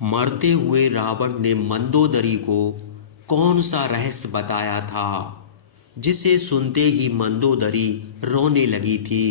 मरते हुए रावण ने मंदोदरी को कौन सा रहस्य बताया था जिसे सुनते ही मंदोदरी रोने लगी थी।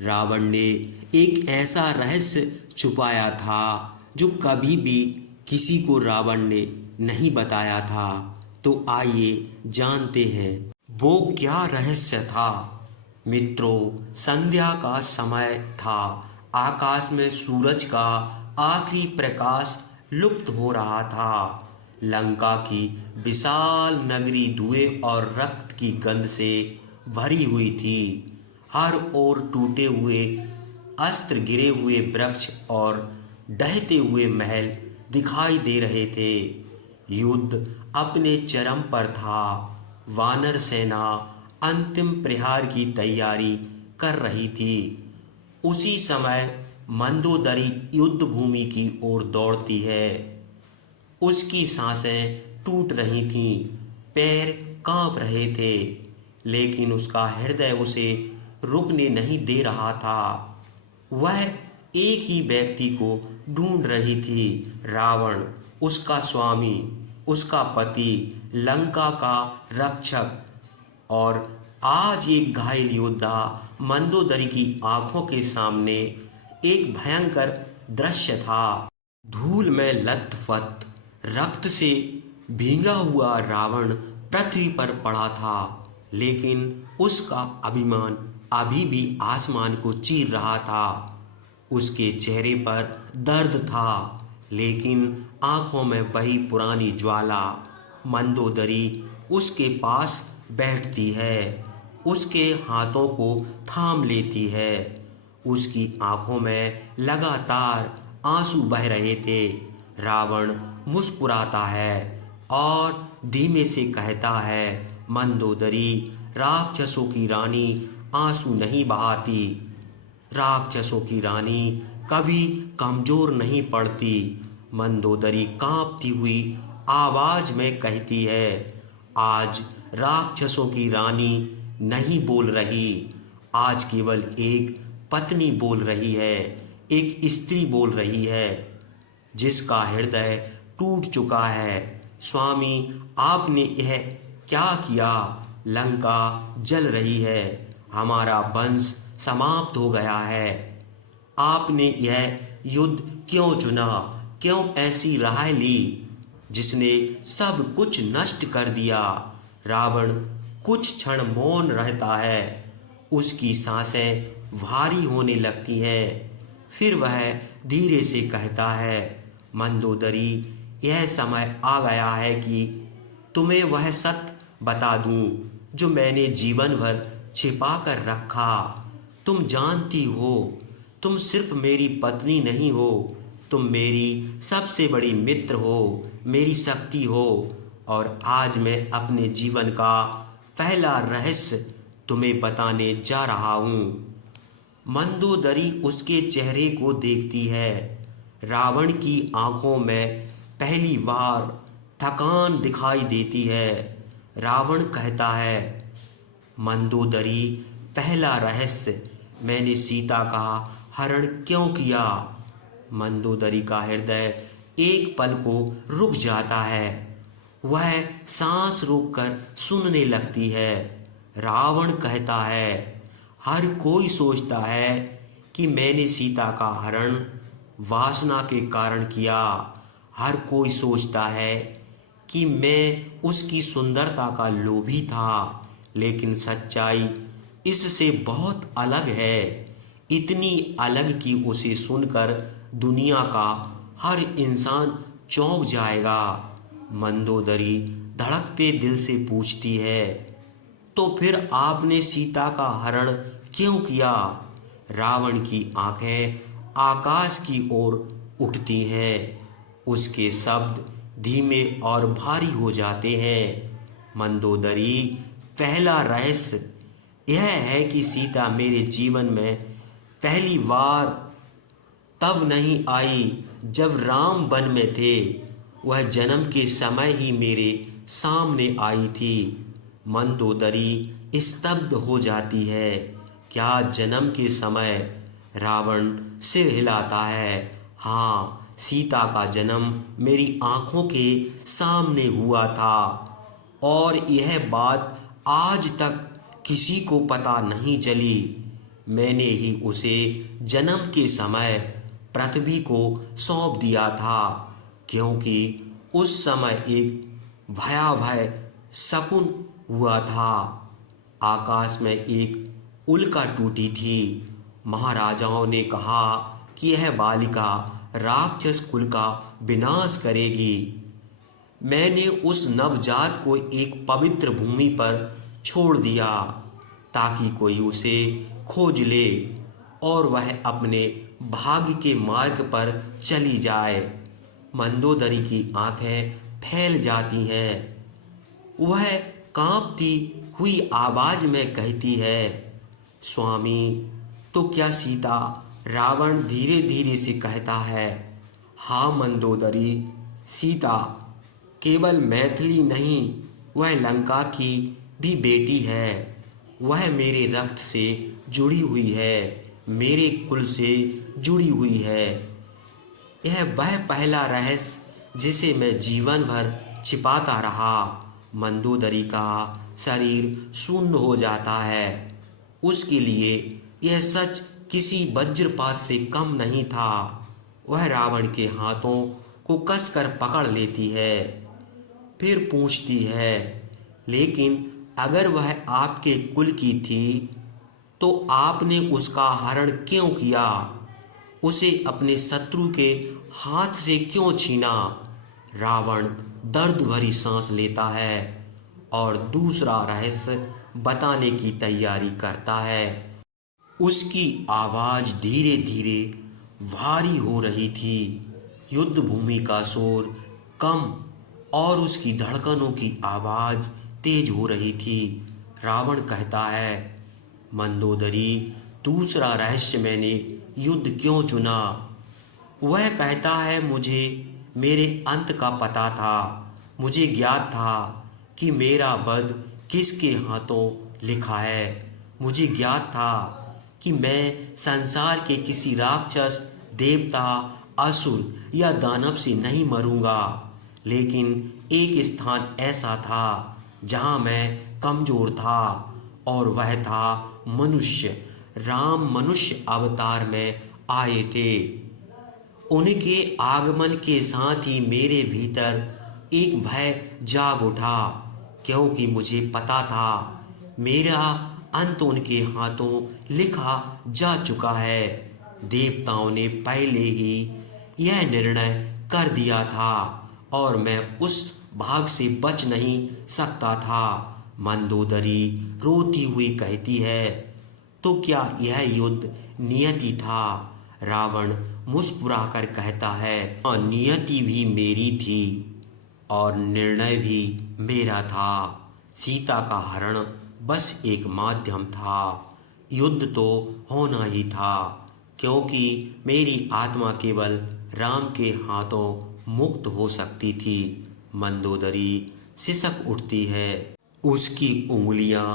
रावण ने एक ऐसा रहस्य छुपाया था जो कभी भी किसी को रावण ने नहीं बताया था। तो आइए जानते हैं वो क्या रहस्य था। मित्रों, संध्या का समय था। आकाश में सूरज का आखिरी प्रकाश लुप्त हो रहा था। लंका की विशाल नगरी धुएं और रक्त की गंध से भरी हुई थी। हर ओर टूटे हुए अस्त्र, गिरे हुए वृक्ष और ढहते हुए महल दिखाई दे रहे थे। युद्ध अपने चरम पर था। वानर सेना अंतिम प्रहार की तैयारी कर रही थी। उसी समय मंदोदरी युद्ध भूमि की ओर दौड़ती है। उसकी सांसें टूट रही थीं, पैर कांप रहे थे, लेकिन उसका हृदय उसे रुकने नहीं दे रहा था। वह एक ही व्यक्ति को ढूंढ रही थी, रावण, उसका स्वामी, उसका पति, लंका का रक्षक। और आज एक घायल योद्धा मंदोदरी की आंखों के सामने एक भयंकर दृश्य था। धूल में लथपथ, रक्त से भींगा हुआ रावण पृथ्वी पर पड़ा था, लेकिन उसका अभिमान अभी भी आसमान को चीर रहा था। उसके चेहरे पर दर्द था, लेकिन आंखों में वही पुरानी ज्वाला। मंदोदरी उसके पास बैठती है, उसके हाथों को थाम लेती है। उसकी आंखों में लगातार आंसू बह रहे थे। रावण मुस्कुराता है और धीमे से कहता है, मंदोदरी, राक्षसों की रानी आंसू नहीं बहाती। राक्षसों की रानी कभी कमजोर नहीं पड़ती। मंदोदरी कांपती हुई आवाज में कहती है, आज राक्षसों की रानी नहीं बोल रही, आज केवल एक पत्नी बोल रही है, एक स्त्री बोल रही है जिसका हृदय टूट चुका है। स्वामी, आपने यह क्या किया? लंका जल रही है, हमारा वंश समाप्त हो गया है। आपने यह युद्ध क्यों चुना? क्यों ऐसी राह ली जिसने सब कुछ नष्ट कर दिया? रावण कुछ क्षण मौन रहता है, उसकी सांसें भारी होने लगती हैं। फिर वह धीरे से कहता है, मंदोदरी, यह समय आ गया है कि तुम्हें वह सत्य बता दूं जो मैंने जीवन भर छिपा कर रखा। तुम जानती हो, तुम सिर्फ मेरी पत्नी नहीं हो, तुम मेरी सबसे बड़ी मित्र हो, मेरी शक्ति हो। और आज मैं अपने जीवन का पहला रहस्य तुम्हें बताने जा रहा हूँ। मंदोदरी उसके चेहरे को देखती है। रावण की आंखों में पहली बार थकान दिखाई देती है। रावण कहता है, मंदोदरी, पहला रहस्य, मैंने सीता का हरण क्यों किया? मंदोदरी का हृदय एक पल को रुक जाता है। वह सांस रोककर सुनने लगती है। रावण कहता है, हर कोई सोचता है कि मैंने सीता का हरण वासना के कारण किया। हर कोई सोचता है कि मैं उसकी सुंदरता का लोभी था, लेकिन सच्चाई इससे बहुत अलग है। इतनी अलग कि उसे सुनकर दुनिया का हर इंसान चौंक जाएगा। मंदोदरी धड़कते दिल से पूछती है, तो फिर आपने सीता का हरण क्यों किया? रावण की आंखें आकाश की ओर उठती हैं, उसके शब्द धीमे और भारी हो जाते हैं। मंदोदरी, पहला रहस्य यह है कि सीता मेरे जीवन में पहली बार तब नहीं आई जब राम वन में थे। वह जन्म के समय ही मेरे सामने आई थी। मंदोदरी स्तब्ध हो जाती है। क्या जन्म के समय? रावण सिर हिलाता है, हाँ, सीता का जन्म मेरी आंखों के सामने हुआ था और यह बात आज तक किसी को पता नहीं चली। मैंने ही उसे जन्म के समय पृथ्वी को सौंप दिया था, क्योंकि उस समय एक भयावह शकुन हुआ था। आकाश में एक उल्का टूटी थी। महाराजाओं ने कहा कि यह बालिका राक्षस कुल का विनाश करेगी। मैंने उस नवजात को एक पवित्र भूमि पर छोड़ दिया ताकि कोई उसे खोज ले और वह अपने भाग्य के मार्ग पर चली जाए। मंदोदरी की आंखें फैल जाती हैं। वह कांपती हुई आवाज में कहती है, स्वामी, तो क्या सीता? रावण धीरे धीरे से कहता है, हाँ मंदोदरी, सीता केवल मैथिली नहीं, वह लंका की भी बेटी है। वह मेरे रक्त से जुड़ी हुई है, मेरे कुल से जुड़ी हुई है। यह वह पहला रहस्य जिसे मैं जीवन भर छिपाता रहा। मंदोदरी का शरीर शून्य हो जाता है। उसके लिए यह सच किसी वज्रपात से कम नहीं था। वह रावण के हाथों को कसकर पकड़ लेती है, फिर पूछती है, लेकिन अगर वह आपके कुल की थी तो आपने उसका हरण क्यों किया? उसे अपने शत्रु के हाथ से क्यों छीना? रावण दर्द भरी सांस लेता है और दूसरा रहस्य बताने की तैयारी करता है। उसकी आवाज धीरे धीरे भारी हो रही थी। युद्ध भूमि का शोर कम और उसकी धड़कनों की आवाज तेज हो रही थी। रावण कहता है, मंदोदरी, दूसरा रहस्य मैंने युद्ध क्यों चुना? वह कहता है, मुझे मेरे अंत का पता था। मुझे ज्ञात था कि मेरा वध किसके हाथों लिखा है। मुझे ज्ञात था कि मैं संसार के किसी राक्षस, देवता, असुर या दानव से नहीं मरूंगा। लेकिन एक स्थान ऐसा था जहां मैं कमजोर था, और वह था मनुष्य। राम मनुष्य अवतार में आए थे। उनके आगमन के साथ ही मेरे भीतर एक भय जाग उठा, क्योंकि मुझे पता था मेरा अंत उनके हाथों लिखा जा चुका है। देवताओं ने पहले ही यह निर्णय कर दिया था और मैं उस भाग से बच नहीं सकता था। मंदोदरी रोती हुई कहती है, तो क्या यह युद्ध नियति था? रावण मुस्कुराकर कहता है, हाँ, नियति भी मेरी थी और निर्णय भी मेरा था। सीता का हरण बस एक माध्यम था। युद्ध तो होना ही था, क्योंकि मेरी आत्मा केवल राम के हाथों मुक्त हो सकती थी। मंदोदरी सिसक उठती है। उसकी उंगलियां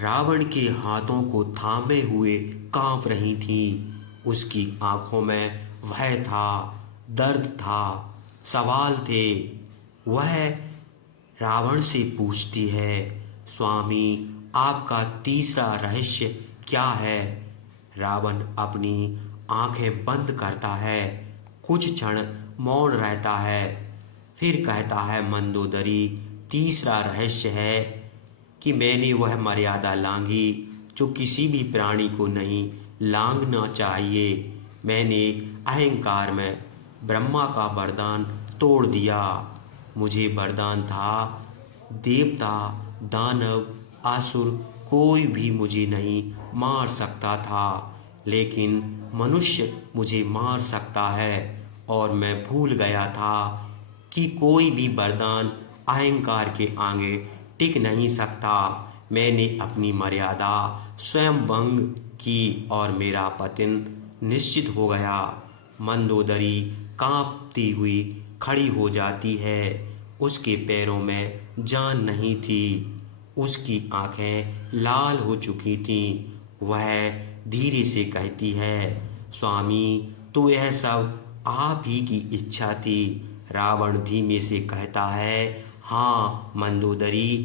रावण के हाथों को थामे हुए कांप रही थीं। उसकी आंखों में भय था, दर्द था, सवाल थे। वह रावण से पूछती है, स्वामी, आपका तीसरा रहस्य क्या है? रावण अपनी आंखें बंद करता है, कुछ क्षण मौन रहता है, फिर कहता है, मंदोदरी, तीसरा रहस्य है कि मैंने वह मर्यादा लांघी जो किसी भी प्राणी को नहीं लांघना चाहिए। मैंने अहंकार में ब्रह्मा का वरदान तोड़ दिया। मुझे वरदान था, देवता, दानव, असुर कोई भी मुझे नहीं मार सकता था, लेकिन मनुष्य मुझे मार सकता है। और मैं भूल गया था कि कोई भी वरदान अहंकार के आगे टिक नहीं सकता। मैंने अपनी मर्यादा स्वयं भंग की और मेरा पतन निश्चित हो गया। मंदोदरी कांपती हुई खड़ी हो जाती है। उसके पैरों में जान नहीं थी। उसकी आंखें लाल हो चुकी थीं। वह धीरे से कहती है, स्वामी, तो यह सब आप ही की इच्छा थी। रावण धीमे से कहता है, हाँ मंदोदरी,